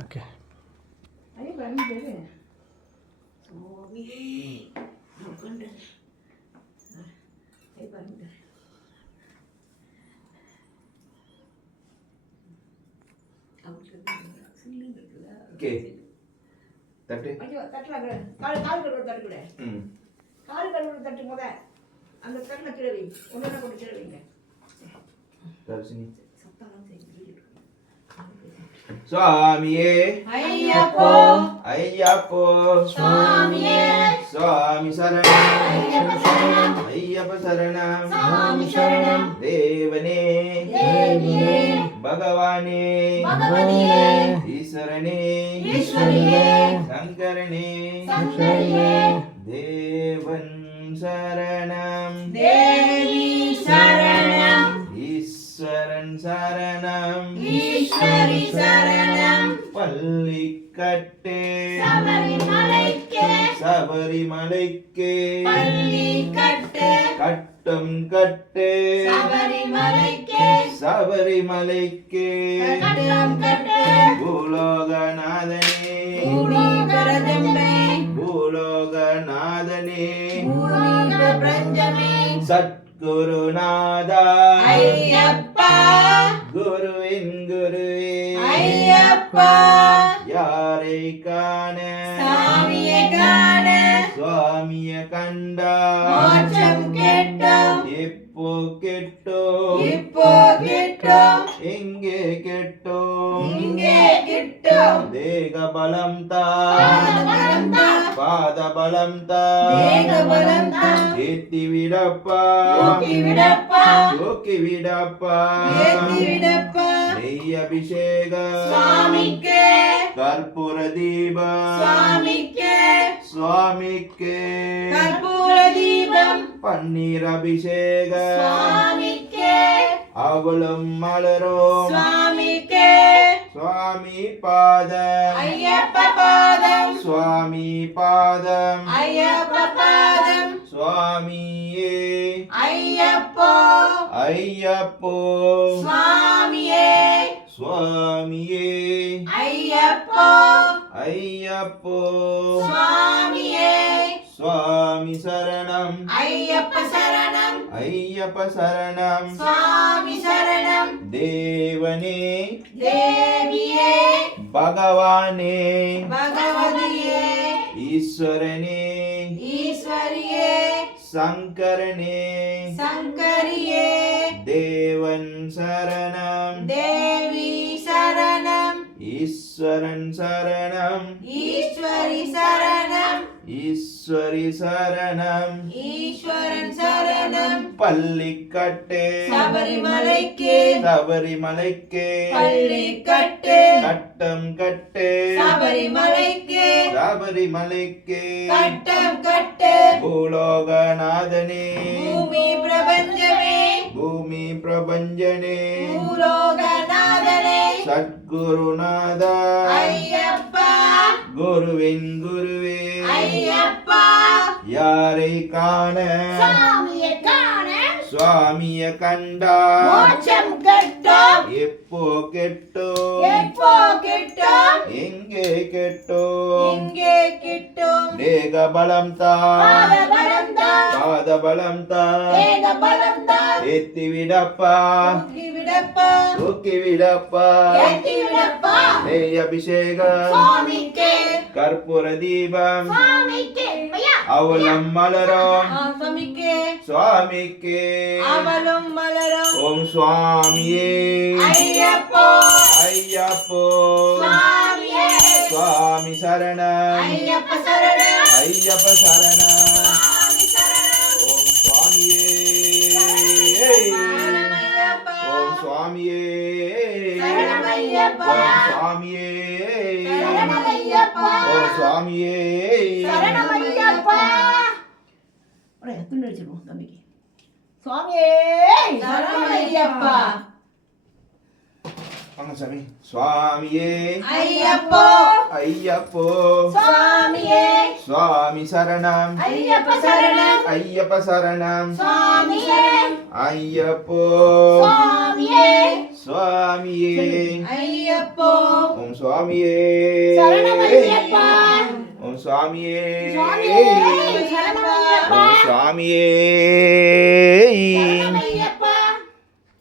Okay. Okay தட்டு தட்டுறாங்க. கால் கழுவு தட்டு கூட. கால் கழுவு தட்டு முத அந்த தட்டில் கீழே வை. ஒன்று கொண்டு கீழே வைங்க. தர்ஷினி சத்தாலாம் செய்யுங்க. சுவாமியே ஐயப்போ ஐயப்போ சுவாமியே சுவாமி சரணம் ஐயப்ப சரணம் சுவாமி சரணம் தேவனே தேவியே பகவானே பகவதியே ஈஸ்வரனே ஈஸ்வரியே சங்கரனே சங்கரியே தேவன் சரணம் தேவி சரணம் ஈஸ்வரன் சரணம் ஈஸ்வரி சரணம் பள்ளிக்கட்டே சபரிமலைக்கே சபரிமலைக்கே பள்ளிக்கட்டு கட்டம் கட்டே சபரிமலைக்கே சபரிமலைக்கே கட்டம் கட்டு பூலோகநாதனே பூமி பிரதமே பூலோகநாதனே பூமி பிரபஞ்சமே சத்குருநாதா ஐயப்பா குருவின் குருவே ஐயப்பா யாரை காண சாமியை காண சுவாமிய கண்டா மோட்சம் கேட்டோம் எப்போ கெட்டோம் இப்போ கிட்டோம் எங்கே கெட்டோம் இங்கே கிட்டோம் தேக பலம் தா பாதபலம் தா பாத பலம் தா தேக பலம் தா ஏத்தி விடப்பா தூக்கி விடப்பா தூக்கி விடப்பா ஏத்தி விடப்பா நெய் அபிஷேக சுவாமிக்கே கற்பூர தீப சுவாமிக்கே சுவாமிக்கு கற்பூர தீபம் பன்னீர் அபிஷேக சுவாமிக்கே அவளும் மலரும் சுவாமிக்கே சுவாமி பாதம் ஐயப்ப பாதம் சுவாமி பாதம் ஐயப்ப பாதம் சுவாமியே ஐயப்போ ஐயப்போ சுவாமியே சுவாமியே ஐயப்போ ஐயப்போ சுவாமியே சுவாமி சரணம் ஐயப்ப சரணம் ஐயப்ப சரணம் சுவாமி சரணம் தேவனே தேவியே பகவானே பகவதியே ஈஸ்வரனே ஈஸ்வரியே சங்கரனே சங்கரியே தேவன் சரணம் தேவி சரணம் ஈஸ்வரன் சரணம் ஈஸ்வரி சரணம் ஈஸ்வரி சரணம் ஈஸ்வரன் சரணம் பள்ளிக்கட்டே சபரிமலைக்கு சபரிமலைக்கே பள்ளிக்கட்டு கட்டம் கட்டே சபரிமலைக்கு சபரிமலைக்கே கட்டம் கட்டு பூலோகநாதனே பூமி பிரபஞ்சமே பூமி பிரபஞ்சனே பூலோகநாதனே சத்குருநாதா ஐயப்பா குருவின் குருவே ஐயப்பா யாரை காண சாமியை காண சுவாமிய கண்டா மோட்சம் கெட்டோம் எப்போ கெட்டோ எப்போ கிட்டோம் எங்கே கெட்டோம் இங்கே கிட்டோம் தேக பலம் தா பாதபலம் தா பாத பலம் தா தேக பலம் தா ஏத்தி விடப்பா தூக்கி விடப்பா தூக்கி விடப்பா ஏத்தி விடப்பா நெய் அபிஷேக சுவாமிக்கே கற்பூர தீபம் சுவாமிக்கே ஐயா அவலம் மலரும் சுவாமிக்கே சுவாமிக்கு அவளும் மலரும் ஓம் சுவாமியே ஐயப்போ ஐயப்போ சுவாமியே சுவாமி சரணம் ஐயப்ப சரணம் ஐயப்ப சரணம் சுவாமி சரணம் ஓம் சுவாமியே சரணமையப்பா ஓம் சுவாமியே சரணமையப்பா ஓம் சுவாமியே சரணமையப்பா ஓம் சுவாமியே சரணமையப்பா ஒரே துண்டு அடிச்சிடுவோம் தம்பிக்கு சுவாமியே சரணமையப்பா வாங்க சாமி சுவாமியே ஐயப்போ ஐயப்போ சுவாமியே சுவாமி சரணம் ஐயப்ப சரணம் ஐயப்ப சரணம் சுவாமியே ஐயப்போ சுவாமியே சுவாமியே ஐயப்போ ஓம் சுவாமியே சரணமையப்பா ஓம் சுவாமியே சுவாமியே சரணமையப்பா ஓம் சுவாமியே